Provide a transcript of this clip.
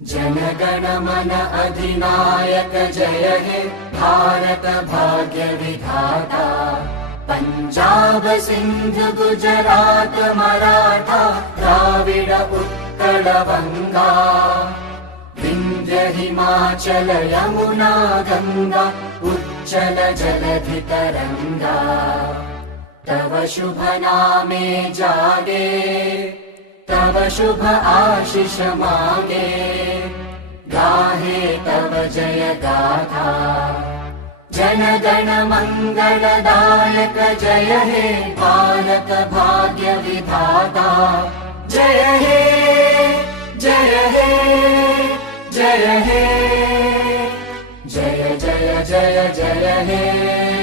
जनगण मन अधिनायक जय हे भारत भाग्य विधाता। पंजाब सिंध गुजरात मराठा द्राविड उत्कल बंगा। विंध्य हिमाचल यमुना गंगा उच्चल जलधि तरंगा। तव शुभ नामे जागे तव शुभ आशीष मांगे। गाहे तव जय गाथा जनगण मंगलदायक जय हे भारत भाग्य विधाता। जय हे जय हे जय हे जय जय जय जय हे।